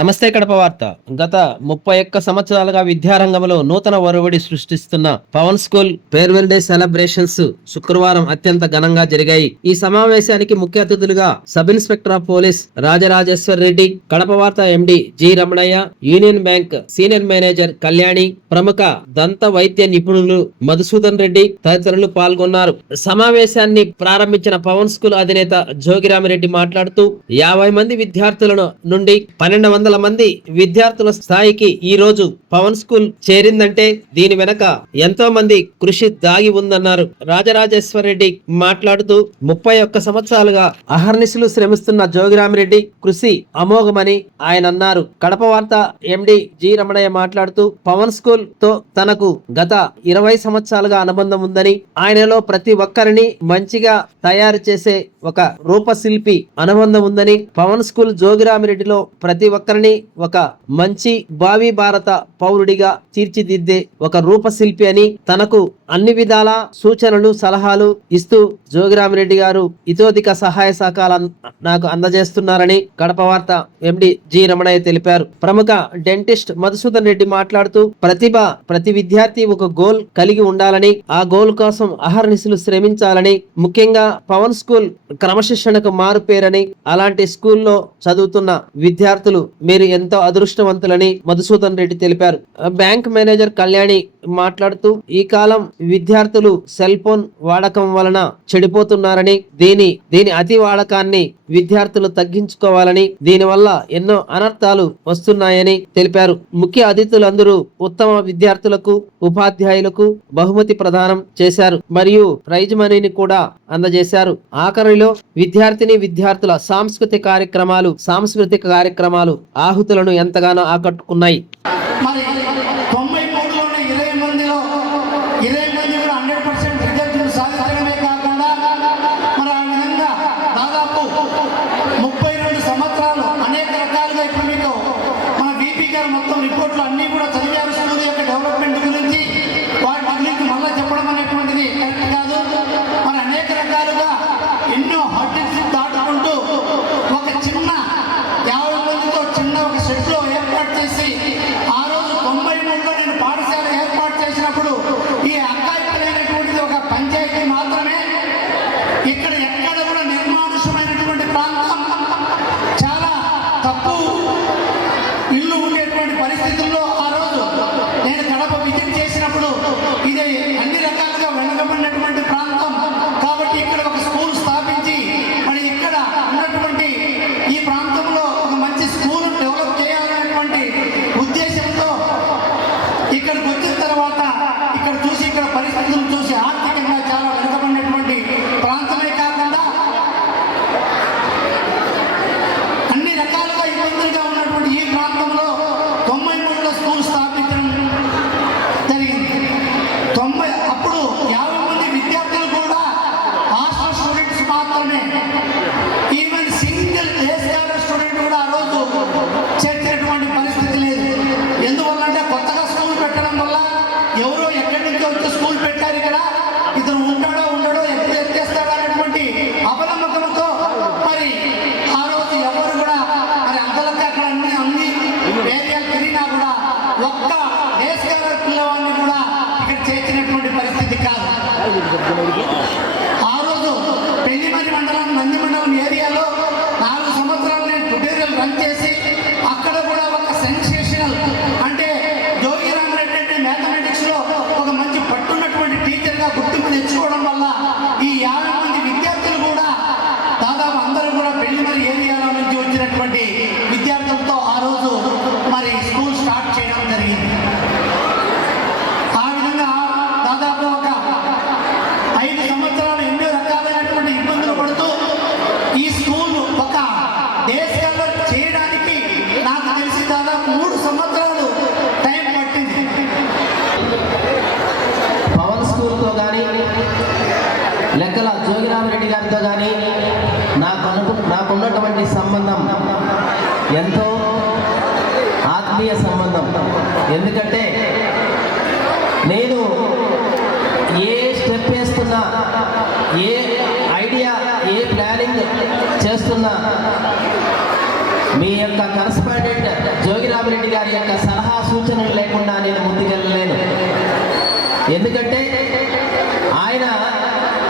నమస్తే కడప వార్త. గత 31 సంవత్సరాలుగా విద్యారంగంలో నూతన ఒరవడి సృష్టిస్తున్న Pavan school farewell day celebrations శుక్రవారం అత్యంత ఘనంగా జరిగాయి. ఈ సమావేశానికి ముఖ్య అతిథులుగా sub inspector of police Rajarajeshwar Reddy, Kadapa Vartha MD G Ramanaiah, Union Bank senior manager Kalyani, ప్రముఖ దంత వైద్య నిపుణులు మధుసూదన్ రెడ్డి తదితరులు పాల్గొన్నారు. సమావేశాన్ని ప్రారంభించిన పవన్ స్కూల్ అధినేత జోగిరామిరెడ్డి మాట్లాడుతూ 50 మంది విద్యార్థులను నుండి 1200 మంది విద్యార్థుల స్థాయికి ఈ రోజు పవన్ స్కూల్ చేరిందంటే దీని వెనక ఎంతో మంది కృషి దాగి ఉందన్నారు. రాజరాజేశ్వర రెడ్డి మాట్లాడుతూ 31 సంవత్సరాలుగా అహర్నిశలు శ్రమిస్తున్న జోగిరామిరెడ్డి కృషి అమోఘమని ఆయన అన్నారు. కడప వార్త ఎండి జి రమణయ్య మాట్లాడుతూ పవన్ స్కూల్ తో తనకు గత 20 సంవత్సరాలుగా అనుబంధం ఉందని, ఆయనలో ప్రతి ఒక్కరిని మంచిగా తయారు చేసే ఒక రూపశిల్పి అనుబంధం ఉందని, పవన్ స్కూల్ జోగిరామిరెడ్డిలో ప్రతి ఒక్కరిని ఒక మంచి భావి భారత పౌరుడిగా తీర్చిదిద్దే ఒక రూపశిల్పి అని, తనకు అన్ని విధాల సూచనలు సలహాలు ఇస్తూ జోగిరామిరెడ్డి గారు ఇతోధిక సహాయ సహకారాలు నాకు అందజేస్తున్నారని కడప వార్త ఎండి జి రమణయ్య తెలిపారు. ప్రముఖ డెంటిస్ట్ మధుసూదన్ రెడ్డి మాట్లాడుతూ ప్రతి విద్యార్థి ఒక గోల్ కలిగి ఉండాలని, ఆ గోల్ కోసం అహర్నిశలు శ్రమించాలని, ముఖ్యంగా పవన్ స్కూల్ క్రమశిక్షణకు మారుపేరని, అలాంటి స్కూల్లో చదువుతున్న విద్యార్థులు మీరు ఎంతో అదృష్టవంతులని మధుసూదన్ రెడ్డి తెలిపారు. బ్యాంక్ మేనేజర్ కళ్యాణి మాట్లాడుతూ ఈ కాలం విద్యార్థులు సెల్ ఫోన్ వాడకం వలన చెడిపోతున్నారని, దీని అతి వాడకాన్ని విద్యార్థులు తగ్గించుకోవాలని, దీనివల్ల ఎన్నో అనర్థాలు వస్తున్నాయని తెలిపారు. ముఖ్య అతిథులందరూ ఉత్తమ విద్యార్థులకు ఉపాధ్యాయులకు బహుమతి ప్రదానం చేశారు మరియు ప్రైజ్ మనీని కూడా అందజేశారు. ఆఖరిలో విద్యార్థుల సాంస్కృతిక కార్యక్రమాలు ఆహుతులను ఎంతగానో ఆకట్టుకున్నాయి. మరి 93లోనే 20 మందిలో 20 మంది కూడా 100% రిజల్ట్ సాధించడమే కాకుండా మరి ఆ విధంగా దాదాపు 32 సంవత్సరాలు అనేక రకాలుగా ఇప్పుడు మీకు మన వీపీ గారు మొత్తం రిపోర్ట్లు అన్నీ కూడా చదివారు. స్కూల్ యొక్క డెవలప్మెంట్ గురించి వాటి గురించి మళ్ళీ చెప్పడం అనేటువంటిది కరెక్ట్ కాదు. మరి అనేక రకాలుగా ఎన్నో హర్డిల్స్ దాటుకుంటూ ఒక చిన్న 50 మందితో చిన్న ఒక సెట్లో ఏర్పాటు చేసి ఆ రోజు 93లో నేను పాఠశాల ఏర్పాటు చేసినప్పుడు ఈ అక్కాయిపోయినటువంటిది ఒక పంచాయతీ మాత్రమే. ఇక్కడ ఎక్కడ కూడా నిర్మానుషమైనటువంటి ప్రాంతం, చాలా తక్కువ ఇల్లు ఉండేటువంటి పరిస్థితుల్లో ఆ రోజు నేను కడప విజిట్ చేసినప్పుడు ఇది అన్ని రకాలుగా వెనుకబడినటువంటి ప్రాంతం. కాబట్టి ఇక్కడ ఒక స్కూల్ స్థాపించి మరి ఇక్కడ ఉన్నటువంటి ఈ ప్రాంతంలో ఒక మంచి స్కూల్ డెవలప్ చేయాలనేటువంటి ఉద్దేశంతో ఇక్కడికి వచ్చిన తర్వాత ఇక్కడ చూసి ఇక్కడ పరిస్థితులు చూసి ఆర్థికంగా చాలా వెనుకబడినటువంటి ప్రాంతమే కాకుండా అన్ని రకాలుగా ఇబ్బందులుగా ఉన్నటువంటి ఈ ప్రాంతంలో 93లో స్కూల్ స్థాపించడం జరిగింది. అప్పుడు 50 మంది విద్యార్థులు కూడా హాస్టల్ స్టూడెంట్స్ మాత్రమే. Even single day scholar student కూడా ఆ రోజు చేర్చినటువంటి పరిస్థితి లేదు. ఎందువల్లంటే కొత్తగా స్కూల్ పెట్టడం వల్ల ఎవరో ఎక్కడి నుంచో వచ్చి స్కూల్ పెట్టారు, ఇక్కడ ఇతను ఉంటాడో ఉండడో ఎప్పుడు ఎత్తేస్తాడో అనేటువంటి అపనమ్మకంతో మరి ఆ రోజు ఎవరు కూడా మరి అంతలకి అక్కడ అన్ని ఏరియాలు తిరిగినా కూడా ఒక్క డే స్కాలర్ పిల్లవాడిని కూడా ఇక్కడ చేర్చినటువంటి పరిస్థితి కాదు. ఆ రోజు పెళ్లిమరి మండలం నంది మండలం ఏరియాలో 4 సంవత్సరాలు నేను ట్యుటోరియల్ రన్ చేసి అక్కడ కూడా ఒక సెన్సేషనల్ అంటే జోగిరామిరెడ్డి అంటే మ్యాథమెటిక్స్లో ఒక మంచి పట్టున్నటువంటి టీచర్గా గుర్తింపు తెచ్చుకోవడం వల్ల ఈ 50 మంది విద్యార్థులు కూడా దాదాపు అందరూ కూడా పెళ్లిమరి ఏరియాలో నుంచి వచ్చినటువంటి విద్యార్థులతో ఆ రోజు మరి స్కూల్ స్టార్ట్ చేయడం జరిగింది. ఆ విధంగా దాదాపు ఒక 5 సంవత్సరాలు ఎన్నో రకాలైనటువంటి ఇబ్బందులు పడుతూ ఈ స్కూల్ ఒక డే స్కాలర్ చేయడానికి నాకు తెలిసి దాదాపు 3 సంవత్సరాలు టైం పట్టింది. పవన్ స్కూల్తో కానీ లెక్కల జోగిరామిరెడ్డి గారితో కానీ నాకున్నటువంటి సంబంధం ఎంతో ఆత్మీయ సంబంధం. ఎందుకంటే నేను ఏ స్టెప్ వేస్తున్నా, ఏ ఐడియా, ఏ ప్లానింగ్ చేస్తున్నా మీ యొక్క కరస్పాండెంట్ జోగిరామిరెడ్డి గారి యొక్క సలహా సూచనలు లేకుండా నేను ముందుకెళ్ళలేను. ఎందుకంటే ఆయన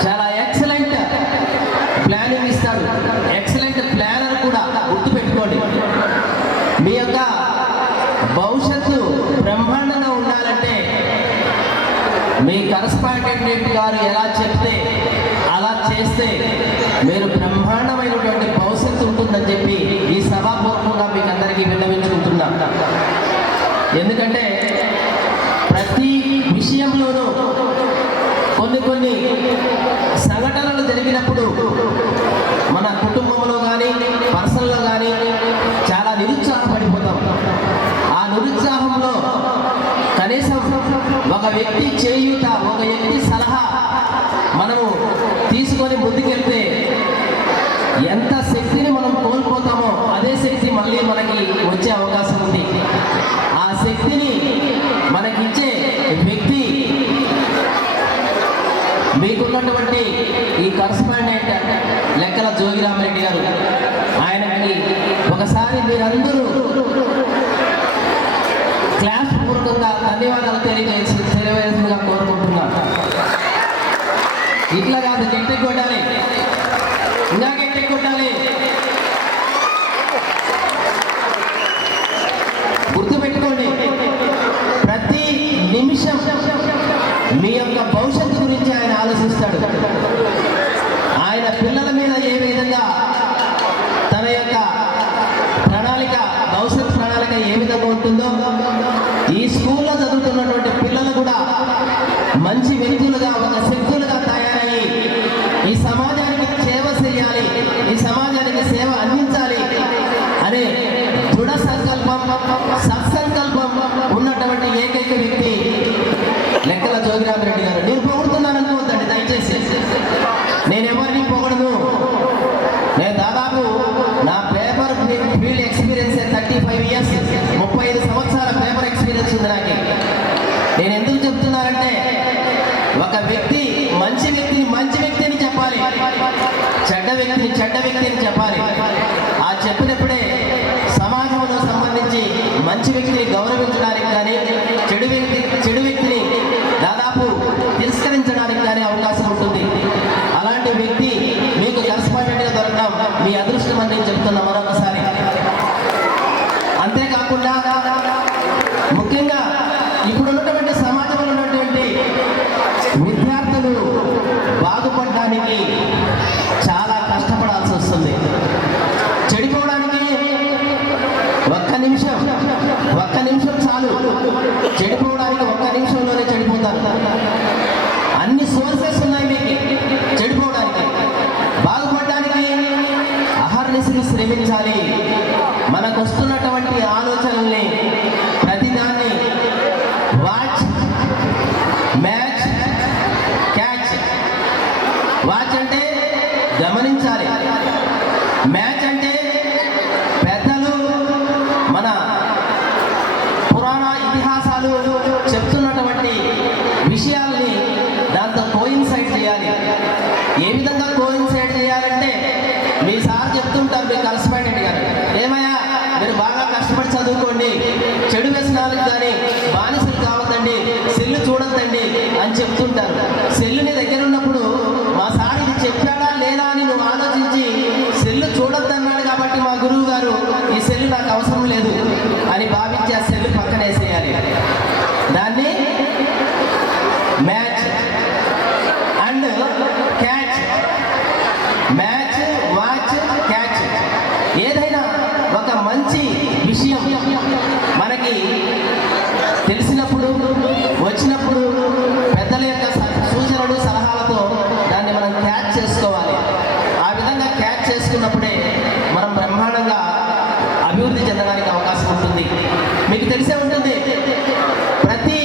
చాలా ఎక్సలెంట్ ప్లానింగ్ ఇస్తాడు, ఎక్సలెంట్ ప్లానర్ కూడా. గుర్తుపెట్టుకోండి, మీ యొక్క భవిష్యత్తు బ్రహ్మాండంగా ఉండాలంటే మీ కరస్పాండెంట్ గారు ఎలా చెప్తే అలా చేస్తే మీరు బ్రహ్మాండమైనటువంటి భవిష్యత్తు ఉంటుందని చెప్పి ఈ సభాపూర్వకంగా మీకు అందరికీ విన్నవించుకుంటున్నా. ఎందుకంటే ప్రతి విషయంలోనూ కొన్ని సంఘటనలు జరిగినప్పుడు మన కుటుంబంలో కానీ పర్సనల్లో కానీ చాలా నిరుత్సాహపడిపోతాం. ఆ నిరుత్సాహంలో కనీసం ఒక వ్యక్తి చేయూత, ఒక వ్యక్తి సలహా మనము తీసుకొని ముందుకెళ్తే ఎంత శక్తిని మనం కోల్పోతామో అదే శక్తి మళ్ళీ మనకి వచ్చే అవకాశం ఉంది. ఆ శక్తిని మనకిచ్చే వ్యక్తి మీకున్నటువంటి ఈ కరస్పాండెంట్ లెక్కల జోగిరామిరెడ్డి గారు. ఆయనకి ఒకసారి మీరందరూ క్లాస్ పూర్వకంగా ధన్యవాదాలు తెలియజేయాల్సిందిగా కోరుకుంటున్నాను. ఇట్లా కాదు, గట్టి కొట్టాలి, ఇంకా గట్టి కొట్టాలి. గుర్తుపెట్టుకోండి, ప్రతి నిమిషం మీ యొక్క భవిష్యత్తు గురించి ఆయన ఆలోచిస్తాడు. ఆయన పిల్లల మీద ఏ విధంగా తన యొక్క ప్రణాళిక, భవిష్యత్ ప్రణాళిక ఏ విధంగా ఉంటుందో, ఈ స్కూల్లో చదువుతున్నటువంటి పిల్లలు కూడా మంచి వ్యక్తులుగా, ఒక శక్తులుగా తయారయ్యి ఈ సమాజానికి సేవ చేయాలి, ఈ సమాజానికి సేవ అందించాలి అనే దృఢ సంకల్పం, సత్సంకల్పం ఉన్నటువంటి ఏకైక వ్యక్తి లెక్కల జోగిరామిరెడ్డి గారు. నేను పొగుడుతున్నాను అనుకోవద్దండి దయచేసి, నేను ఎవరిని పొగడను. నేను దాదాపు నా పేపర్ ఫీల్డ్ ఎక్స్పీరియన్స్ 35 ఇయర్స్, 35 సంవత్సరాల పేపర్ ఎక్స్పీరియన్స్ ఉంది నాకు. నేను ఎందుకు చెప్తున్నానంటే, ఒక వ్యక్తి మంచి వ్యక్తిని మంచి వ్యక్తి అని చెప్పాలి, చెడ్డ వ్యక్తిని చెడ్డ వ్యక్తి అని చెప్పాలి. ఆ చెప్పినప్పుడే సమాజంలో సంబంధించి మంచి వ్యక్తిని గౌరవించడానికి కానీ చెడు వ్యక్తిని దాదాపు తిరస్కరించడానికి కానీ అవకాశం ఉంటుంది. అలాంటి వ్యక్తి మీకు కరస్పాండెంట్గా దొరకడం మీ అదృష్టం అని నేను చెప్తున్నా మరొకసారి. అంతేకాకుండా ముఖ్యంగా ఇప్పుడున్నటువంటి సమాజంలో ఉన్నటువంటి విద్యార్థులు బాగుపడడానికి చాలా కష్టపడాల్సి వస్తుంది. చెడిపోవడానికి ఒక్క నిమిషం చాలు. చెడిపోవడానికి ఒక్క నిమిషంలోనే చెడిపోతారు. అన్ని సోర్సెస్ ఉన్నాయి మీకు చెడిపోవడానికి. బాగుపడడానికి అహర్నిశలు శ్రమించాలి. మనకు వస్తున్నటువంటి ఆలోచనల్ని ప్రతిదాన్ని వాచ్, మ్యాచ్, క్యాచ్. వాచ్ అంటే గమనించాలి, మ్యాచ్ అంటే పెద్దలు మన పురాణ ఇతిహాసాలు చెప్తున్నటువంటి విషయాల్ని దాంతో కోయిన్సైడ్ చేయాలి. ఏ విధంగా కోయిన్సైడ్ చేయాలంటే, మీ సార్ చెప్తుంటారు, మీ కరస్పాండెంట్ గారు, ఏమయ్యా మీరు బాగా కష్టపడి చదువుకోండి, చెడు వ్యసనాలకు కానీ బానిసలు కావద్దండి, సెల్లు చూడొద్దండి అని చెప్తుంటారు. సెల్లుని దగ్గర ఉన్నప్పుడు మా సార్ ఇది చెప్పాడా లేదా అని నువ్వు ఆలోచించి సెల్లు చూడొద్దన్నాడు కాబట్టి మా గురువు గారు ఈ సెల్లు నాకు అవసరం లేదు అని భావించి ఆ సెల్లు పక్కనేసేయాలి. దాన్ని match and catch, match, watch, catch. ఏదైనా ఒక మంచి విషయం మనకి తెలిసినప్పుడు, వచ్చినప్పుడు పెద్దల యొక్క సూచనలు సలహాలతో దాన్ని మనం క్యాచ్ చేసుకోవాలి. ఆ విధంగా క్యాచ్ చేసుకున్నప్పుడే మనం బ్రహ్మాండంగా అభివృద్ధి చెందడానికి అవకాశం ఉంటుంది. మీకు తెలిసే ఉంటుంది, ప్రతి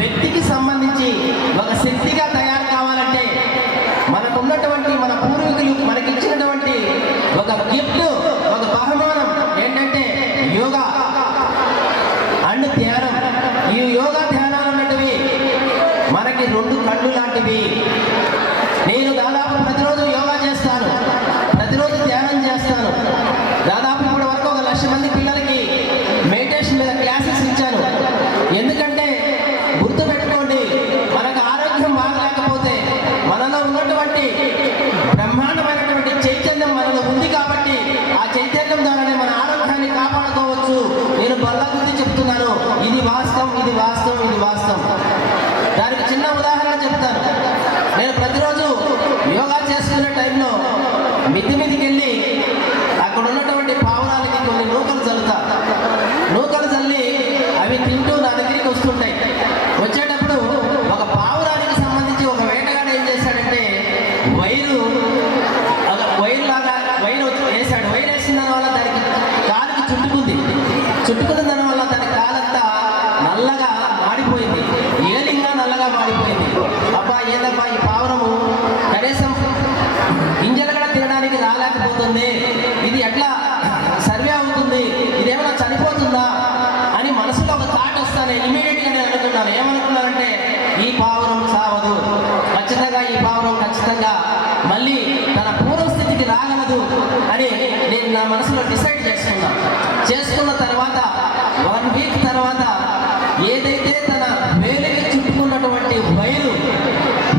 వ్యక్తికి సంబంధించి ఒక శక్తిగా తయారు కావాలంటే మనకున్నటువంటి మన పూర్వీకులు మనకిచ్చినటువంటి ఒక గిఫ్ట్, ఒక బహుమానం ఏంటంటే యోగా అండ్ ధ్యానం. ఈ యోగా ధ్యానాలు అన్నటివి మనకి 2 కళ్ళు లాంటివి. నేను దాదాపు ప్రతిరోజు యోగా చేస్తాను, ప్రతిరోజు ధ్యానం చేస్తాను. దాదాపు మిద్ది మీదికి వెళ్ళి అక్కడ ఉన్నటువంటి పావురాలకి కొన్ని నూకలు చల్లుతా. నూకలు చల్లి అవి తింటూ నా దగ్గరికి వస్తుంటాయి. వచ్చేటప్పుడు ఒక పావురానికి సంబంధించి ఒక వేటగాడు ఏం చేశాడంటే వైరు లాగా వైరు వేసాడు. వైరు వేసిన దానివల్ల దానికి కాలుకి చుట్టుకున్న దానివల్ల దాని కాలంతా నల్లగా మాడిపోయింది. ఏలింగా నల్లగా మాడిపోయింది. అబ్బా ఏందబ్బా ఈ పావురము కనీసం గింజలు కూడా తినడానికి రాలేకపోతుంది, ఇది ఎట్లా సర్వే అవుతుంది, ఇదేమైనా చనిపోతుందా అని మనసులో ఒక థాట్ వస్తాను. ఇమీడియట్గా నేను అనుకున్నాను. ఏమనుకున్నానంటే ఈ పావురం సావదు, ఖచ్చితంగా ఈ పావురం ఖచ్చితంగా మళ్ళీ తన పూర్వస్థితికి రాగలదు అని నేను నా మనసులో డిసైడ్ చేసుకున్న తర్వాత 1 వీక్ తర్వాత ఏదైతే తన వేలికి చుట్టుకున్నటువంటి వైరు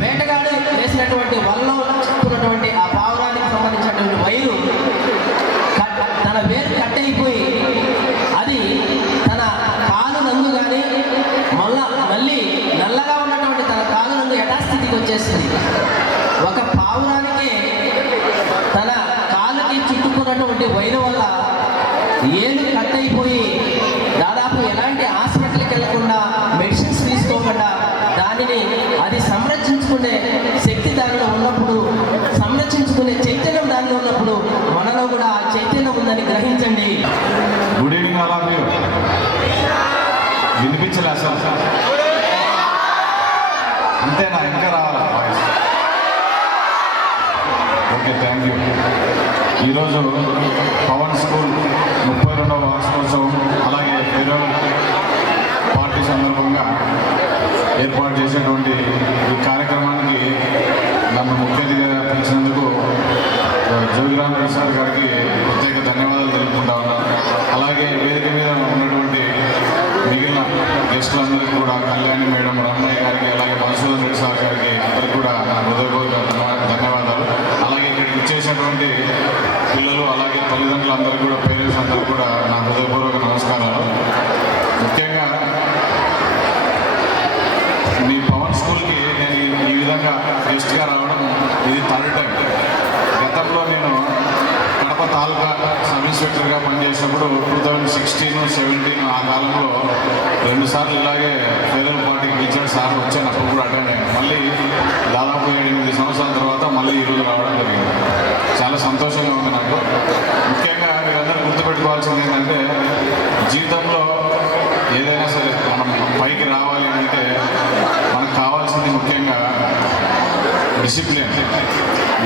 వేటగాడు వేసినటువంటి వలలో చుట్టుకున్నటువంటి ఆ పావురానికి సంబంధించినటువంటి వైరు తన వేరు కట్ అయిపోయి అది తన కాలు నందు కానీ మళ్ళీ నల్లగా ఉన్నటువంటి తన కాలు నందు యథాస్థితికి వచ్చేసింది. ఒక పావురానికి తన కాలుకి చుట్టుకున్నటువంటి వైరు వల్ల ఏలు కట్ అయిపోయి దాదాపు ఎలాంటి హాస్పిటల్కి వెళ్లకుండా మెడిసిన్స్ తీసుకోకుండా దానిని అది సంరక్షించుకునే శక్తి దానిలో ఉన్నప్పుడు, సంరక్షించుకునే చైతన్యం దానిలో ఉన్నప్పుడు మనలో కూడా ఆ చైతన్యం ఉందని గ్రహించండి. గుడ్ ఈవినింగ్ అలా మీరు వినిపించలే అసలు, అంతేనా? ఇంకా రావాలా వాయిస్? Okay, thank you. ఈరోజు పవన్ స్కూల్ 32వ వార్షికోత్సవం అలాగే ఫెడరల్ పార్టీ సందర్భంగా ఏర్పాటు చేసినటువంటి ఈ కార్యక్రమానికి నన్ను ముఖ్య అతిథిగా పిలిచినందుకు జోగిరామ్ రెడ్డి సార్ గారికి ప్రత్యేక ధన్యవాదాలు తెలుపుకుంటా ఉన్నాను. అలాగే వేదిక మీద ఉన్నటువంటి మిగిలిన గెస్టులందరికీ కూడా కళ్యాణి మేడం, రమణయ్య గారికి, అలాగే మధుసూదన్ రెడ్డి సార్ గారికి అందరికీ కూడా నా హృదయపూర్వక ధన్యవాదాలు. అలాగే ఇక్కడికి వచ్చేసినటువంటి పిల్లలు అలాగే తల్లిదండ్రులందరికీ కూడా, పేరెంట్స్ అందరికీ కూడా నా హృదయపూర్వక నమస్కారాలు. ముఖ్యంగా మీ పవన్ స్కూల్కి నేను ఈ విధంగా గెస్ట్గా రావడం ఇది 3rd టైం. గతంలో నేను కడప తాలూకా సబ్ ఇన్స్పెక్టర్గా పనిచేసినప్పుడు 2016, 17 ఆ కాలంలో 2 సార్లు ఇలాగే ఫెడరల్ పార్టీకి పిలిచాడు సార్, వచ్చాను. అప్పుడు కూడా అటెండ్ అయ్యాను. మళ్ళీ దాదాపు 7-8 సంవత్సరాల తర్వాత మళ్ళీ ఈరోజు రావడం జరిగింది. చాలా సంతోషంగా ఉంది నాకు. ముఖ్యంగా మీరందరూ గుర్తుపెట్టుకోవాల్సింది ఏంటంటే జీవితంలో ఏదైనా సరే మనం పైకి రావాలి అంటే మనకు కావాల్సింది ముఖ్యంగా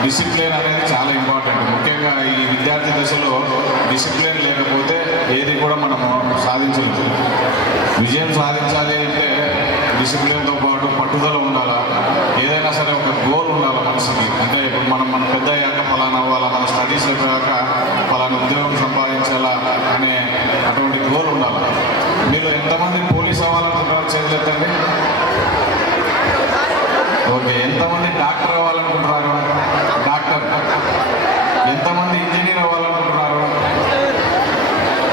డిసిప్లిన్ అనేది చాలా ఇంపార్టెంట్. ముఖ్యంగా ఈ విద్యార్థి దశలో డిసిప్లిన్ లేకపోతే ఏది కూడా మనము సాధించలేదు. విజయం సాధించాలి అంటే డిసిప్లిన్తో పాటు పట్టుదల ఉండాలా. ఏదైనా సరే ఒక గోల్ ఉండాలి మనసుకి. అంటే ఇప్పుడు మన పెద్ద అయ్యాక ఫలానా అవ్వాలా, మన స్టడీస్ అయిపోయాక ఫలానా ఉద్యోగం సంపాదించాలా అనే అటువంటి గోల్ ఉండాలి. మీరు ఎంతమంది పోలీస్ అవ్వాలనుకుంటారో చేయలేదండి? ఓకే. ఎంతమంది డాక్టర్ అవ్వాలనుకుంటున్నారు? డాక్టర్. ఎంతమంది ఇంజనీర్ అవ్వాలనుకుంటున్నారు?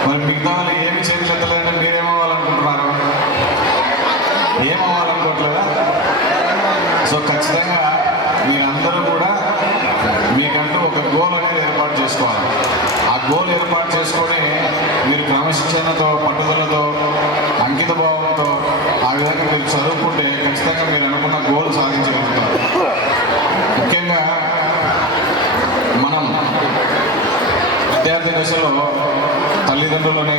మరి మిగతా వాళ్ళు ఏమి చేయలేదంటే మీరేమవ్వాలనుకుంటున్నారు? ఏమవ్వాలనుకోవట్లేదా? సో ఖచ్చితంగా మీరందరూ కూడా మీకంటూ ఒక గోల్ అనేది ఏర్పాటు చేసుకోవాలి. ఆ గోల్ ఏర్పాటు చేసుకొని మీరు క్రమశిక్షణతో, పట్టుదలతో, అంకిత భావంతో ఆ విధంగా మీరు చదువుకుంటే ఖచ్చితంగా మీరు అనుకున్న గోల్ సాధించగలుగుతారు. ముఖ్యంగా మనం విద్యార్థి దశలో తల్లిదండ్రులని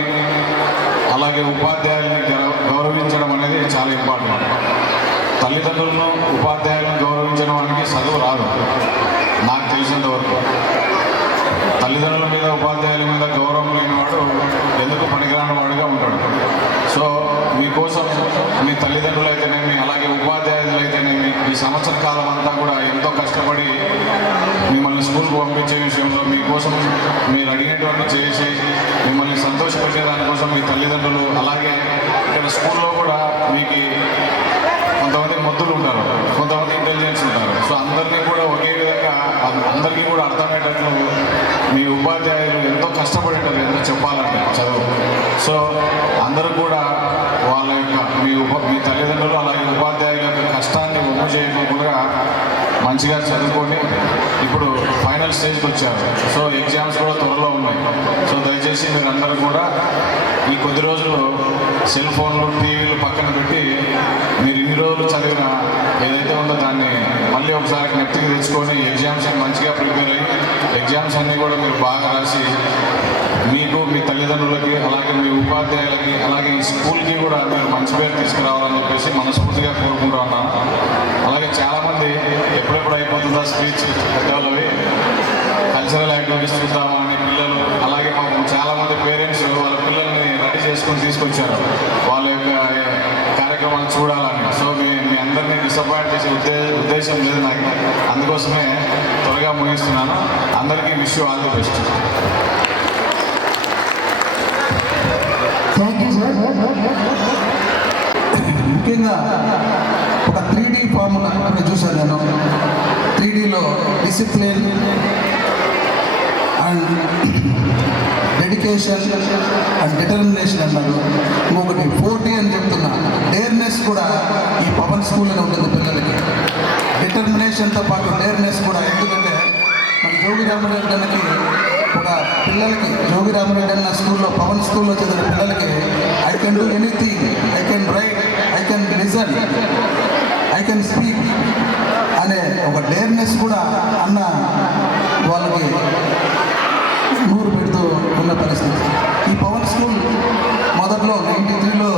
అలాగే ఉపాధ్యాయుల్ని గౌరవించడం అనేది చాలా ఇంపార్టెంట్. తల్లిదండ్రులను, ఉపాధ్యాయులను గౌరవించడానికి చదువు రాదు నాకు తెలిసినంత వరకు. తల్లిదండ్రుల మీద, ఉపాధ్యాయుల మీద గౌరవం లేనివాడు ఎందుకు పనికిరాని వాడుగా ఉంటాడు. సో మీకోసం మీ తల్లిదండ్రులు అయితేనేమి, అలాగే ఉపాధ్యాయులు అయితేనేమి ఈ సంవత్సర కాలం అంతా కూడా ఎంతో కష్టపడి మిమ్మల్ని స్కూల్కి పంపించే విషయంలో మీకోసం మీరు అడిగినటువంటి చేసి మిమ్మల్ని సంతోషపెట్టే దానికోసం మీ తల్లిదండ్రులు, అలాగే ఇక్కడ స్కూల్లో కూడా మీకు కొంతమంది మొద్దులు ఉంటారు, కొంతమంది ఇంటెలిజెన్స్ ఉంటారు. సో అందరినీ కూడా ఒకే విధంగా అందరికీ కూడా అర్థమయ్యేటట్లు మీ ఉపాధ్యాయులు ఎంతో కష్టపడి ఉంటారు ఎంతో చెప్పాలంటే చదువు. సో అందరూ కూడా వాళ్ళ యొక్క మీ తల్లిదండ్రులు అలాగే ఉపాధ్యాయుల యొక్క కష్టాన్ని ఒమ్ము చేయకుండా మంచిగా చదువుకొని ఇప్పుడు ఫైనల్ స్టేజ్కి వచ్చారు. సో ఎగ్జామ్స్ కూడా త్వరలో ఉన్నాయి. సో దయచేసి మీరు అందరూ కూడా ఈ కొద్ది రోజులు సెల్ ఫోన్లు టీవీలు పక్కన పెట్టి మీరు ఇన్ని రోజులు చదివిన ఏదైతే ఉందో దాన్ని మళ్ళీ ఒకసారి నెత్తికి తెచ్చుకొని ఎగ్జామ్స్ మంచిగా ప్రిపేర్ అయ్యి ఎగ్జామ్స్ అన్నీ కూడా మీరు బాగా రాసి మీకు మీ తల్లిదండ్రులకి అలాగే మీ ఉపాధ్యాయులకి అలాగే ఈ స్కూల్కి కూడా మీరు మంచి పేరు తీసుకురావాలని చెప్పేసి మనస్ఫూర్తిగా కోరుకుంటూ ఉన్నాను. అలాగే చాలామంది ఎప్పుడెప్పుడు అయిపోతుందో స్పీచ్ పెద్దవాళ్ళవి కల్చరల్ యాక్టివిటీస్ చూద్దామా అని పిల్లలు అలాగే మాకు చాలామంది పేరెంట్స్ వాళ్ళ పిల్లల్ని రెడీ చేసుకొని తీసుకొచ్చారు వాళ్ళ యొక్క కార్యక్రమాలు చూడాలని. సో మీ అందరినీ డిసప్పాయింట్ చేసే ఉద్దేశం లేదు నాకు. అందుకోసమే త్వరగా ముగిస్తున్నాను. అందరికీ wish you all the best. Thank you sir. ముఖ్యంగా ఒక 3D ఫార్ములా ఇప్పుడు చూశాను నేను. 3Dలో discipline and dedication and determination అన్నారు. ఇంకొకటి 4D అని చెప్తున్నా. డేర్నెస్ కూడా ఈ పవన్ స్కూల్లోనే ఉంటుంది పిల్లలకి. డిటర్మినేషన్తో పాటు డేర్నెస్ కూడా. ఎందుకంటే మన జోగి రామరెడ్డి అన్నకి ఒక పిల్లలకి జోగి రామరెడ్డి అన్న స్కూల్లో పవన్ స్కూల్లో చదివిన పిల్లలకి I can do anything, I can write, I can listen, I can speak అనే ఒక డేర్నెస్ కూడా అన్న వాళ్ళకి నూరు పెడుతూ ఉన్న పరిస్థితి. ఈ పవన్ స్కూల్ మొదట్లో 93లో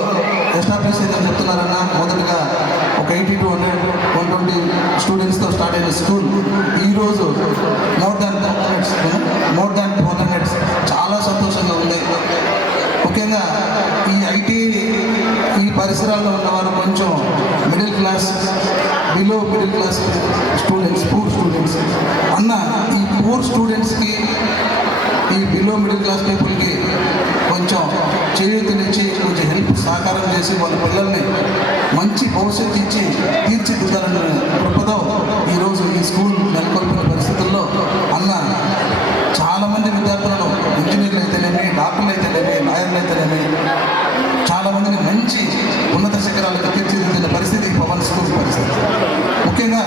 ఎస్టాబ్లిష్ అయిందని చెప్తున్నారన్న. మొదటగా ఒక 80 to 120 స్టూడెంట్స్తో స్టార్ట్ అయిన స్కూల్ ఈరోజు మోర్ దాన్ 400 చాలా సంతోషంగా ఉంది. ముఖ్యంగా ఈ ఐటీ ఈ పరిసరాల్లో ఉన్నవారు కొంచెం middle class, below middle class students, poor students అన్న. ఈ పూర్ స్టూడెంట్స్కి ఈ బిలో మిడిల్ క్లాస్ పీపుల్కి కొంచెం చేయూతనిచ్చి కొంచెం హెల్ప్ సహకారం చేసి వాళ్ళ పిల్లల్ని మంచి భవిష్యత్తు ఇచ్చి తీర్చిదిద్దాలన్న కృపతో ఈరోజు ఈ స్కూల్ నెలకొల్పిన పరిస్థితుల్లో అన్న చాలామంది విద్యార్థులను ఇంజనీర్లు అయితేనేమి, డాక్టర్లు అయితేనేమి, లాయర్లు అయితేనేమి చాలామందిని మంచి ఉన్నత శిఖరాలకు తీర్చిదిద్దిన పరిస్థితి పవన్ స్కూల్ పరిస్థితి. ముఖ్యంగా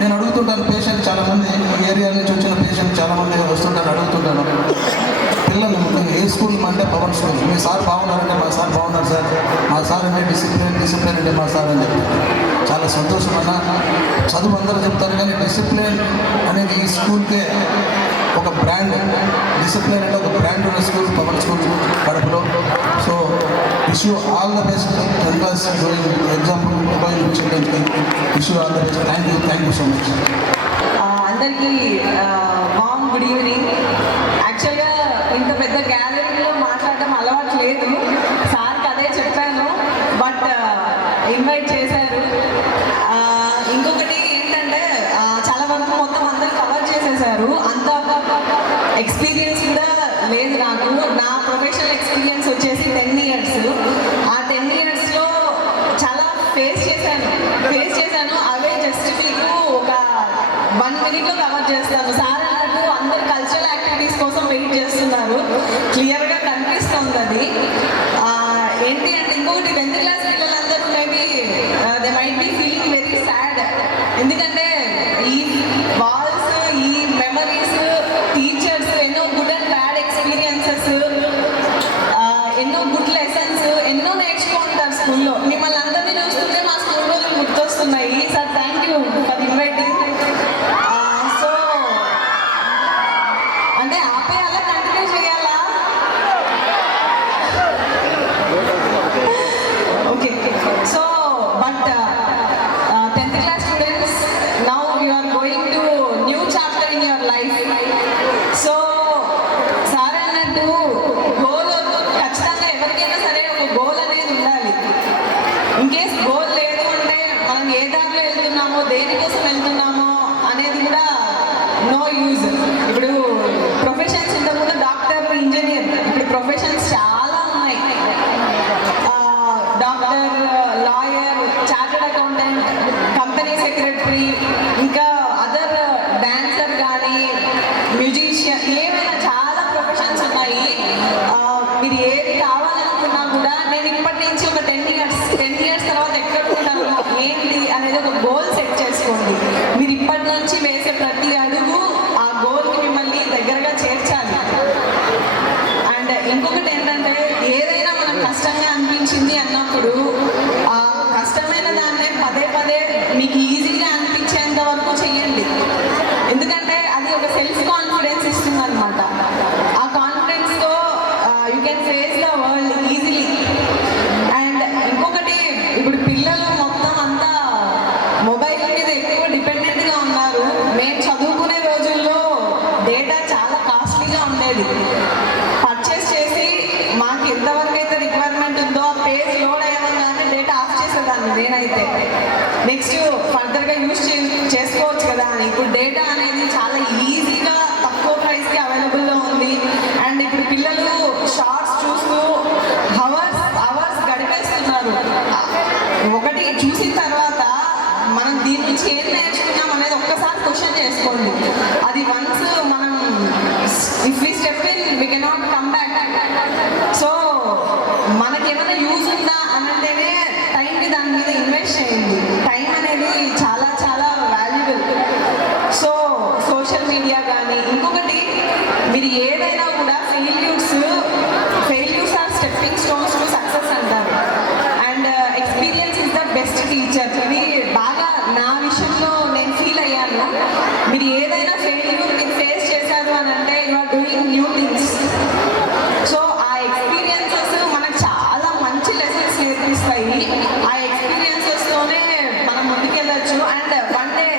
నేను అడుగుతుంటాను పేషెంట్ చాలామంది, ఈ ఏరియా నుంచి వచ్చిన పేషెంట్ చాలామంది వస్తుంటారు, అడుగుతుంటాను పిల్లలు ముఖ్యంగా ఏ స్కూల్ అంటే పవన్ స్కూల్. మీ సార్ బాగున్నారంటే మా సార్ బాగున్నారు సార్, మా సార్ అంటే డిసిప్లిన్ అంటే మా సార్ అని చెప్తారు. చాలా సంతోషం అన్న. చదువు అందరూ చెప్తారు కానీ డిసిప్లిన్ అనేది ఈ స్కూల్కే ఒక బ్రాండ్. డిసిప్లిన్ అంటే ఒక బ్రాండ్ ఉన్న స్కూల్ పవన్ స్కూల్ కడపలో. So wish you all the best. 10th class example చిల్డ్రన్స్కి wish you all the best. Thank you so much. అందరికీ వామ్ గుడ్ ఈవినింగ్. యాక్చువల్గా ఇంత పెద్ద గ్యాలరీలో మాట్లాడడం అలవాటు లేదు. సార్కి అదే చెప్పాను, బట్ ఇన్వైట్ చేశారు. ఇంకొకటి ఏంటంటే చాలా వరకు మొత్తం అందరు కవర్ చేసేసారు. అంత ఎక్స్పీరియన్స్ కూడా లేదు నాకు. నా ప్రొఫెషనల్ ఎక్స్పీరియన్స్ వచ్చేసి 10 years. ఆ 10 yearsలో చాలా ఫేస్ చేశాను. అవే జస్ట్ మీకు ఒక 1 minuteలో కవర్ చేస్తాను. సార్ అన్నట్టు అందరు కల్చరల్ యాక్టివిటీస్ కోసం వెయిట్ చేస్తున్నారు. క్లియర్గా కనిపిస్తుంది అది. ఏంటి అంటే ఇంకొకటి 10th class పిల్లలందరూ maybe they might be feeling very sad. ఎందుకంటే ఈ వాల్స్, ఈ మెమరీస్, టీచర్స్ ఎన్నో గుడ్ అండ్ బ్యాడ్ ఎక్స్పీరియన్సెస్, ఎన్నో గుడ్ లెసన్స్ ఎన్నో నేర్చుకుంటారు స్కూల్లో. మిమ్మల్ని అందరినీ చూస్తుంటే మా స్కూల్ రోజులు గుర్తొస్తున్నాయి. Sir thank you for inviting. So అంటే ఆపేయాలా, కంటిన్యూ చేయాలా? Okay. So but 10th class students, now you are going to new chapter in your life. So sir అన్నట్టు గోల్ ఖచ్చితంగా ఎవరికైనా సరే ఒక గోల్ అనేది ఉండాలి. ఇన్కేస్ గోల్ లేదు అంటే మనం ఏ దారిలో వెళ్తున్నామో, దేనికోసం వెళ్తున్నామో అనేది కూడా నో యూజ్. ఇప్పుడు ప్రొఫెషన్స్ ఇంతకుముందు డాక్టర్, ఇంజనీర్, ఇప్పుడు ప్రొఫెషన్స్ చాలా ఉన్నాయి. Doctor, lawyer, chartered accountant, company secretary, ఇంకా అదర్ డాన్సర్ కానీ, మ్యూజిషియన్, ఏమైనా చాలా ప్రొఫెషన్స్ ఉన్నాయి. మీరు ఏది కావాలనుకున్నా కూడా నేను ఇప్పటి నుంచి ఒక 10 years తర్వాత ఎక్కడ ఉంటాను ఏంటి అనేది ఒక అనేది చాలా ఈజీగా తక్కువ ప్రైస్కి అవైలబుల్లో ఉంది. అండ్ ఇప్పుడు పిల్లలు షార్ట్స్ చూస్తూ అవర్స్ గడిపేస్తున్నారు. ఒకటి చూసిన తర్వాత మనం దీని నుంచి ఏం నేర్చుకున్నాం అనేది ఒక్కసారి క్వశ్చన్ చేసుకోండి. అది వన్స్ మనం if we step in we cannot come back. So మనకేమైనా యూజ్ ఉందా అనంటేనే టైంని దాని మీద ఇన్వెస్ట్ చేయండి. టైం అనేది చాలా చాలా వాల్యుబుల్. సో సోషల్ మీడియా కానీ ఇంకొకటి మీరు ఏదైనా కూడా failures are stepping stones to success అంటారు. And experience is the best teacher. ఇది బాగా నా విషయంలో నేను ఫీల్ అయ్యాను. మీరు ఏదైనా ఫెయిల్యూర్ మీరు ఫేస్ చేశారు అని అంటే you are doing new things. So ఆ ఎక్స్పీరియన్సెస్ మనకు చాలా మంచి లెసన్స్ నేర్పిస్తాయి. ఆ ఎక్స్పీరియన్సెస్తోనే మనం ముందుకెళ్ళచ్చు. And one day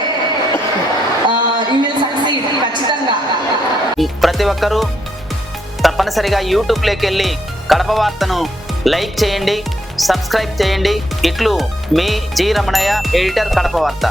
you will succeed ఖచ్చితంగా. ప్రతి ఒక్కరూ తప్పనిసరిగా యూట్యూబ్లోకి వెళ్ళి కడప వార్తను లైక్ చేయండి, సబ్స్క్రైబ్ చేయండి. ఇట్లు మీ జి రమణయ్య, ఎడిటర్, కడప వార్త.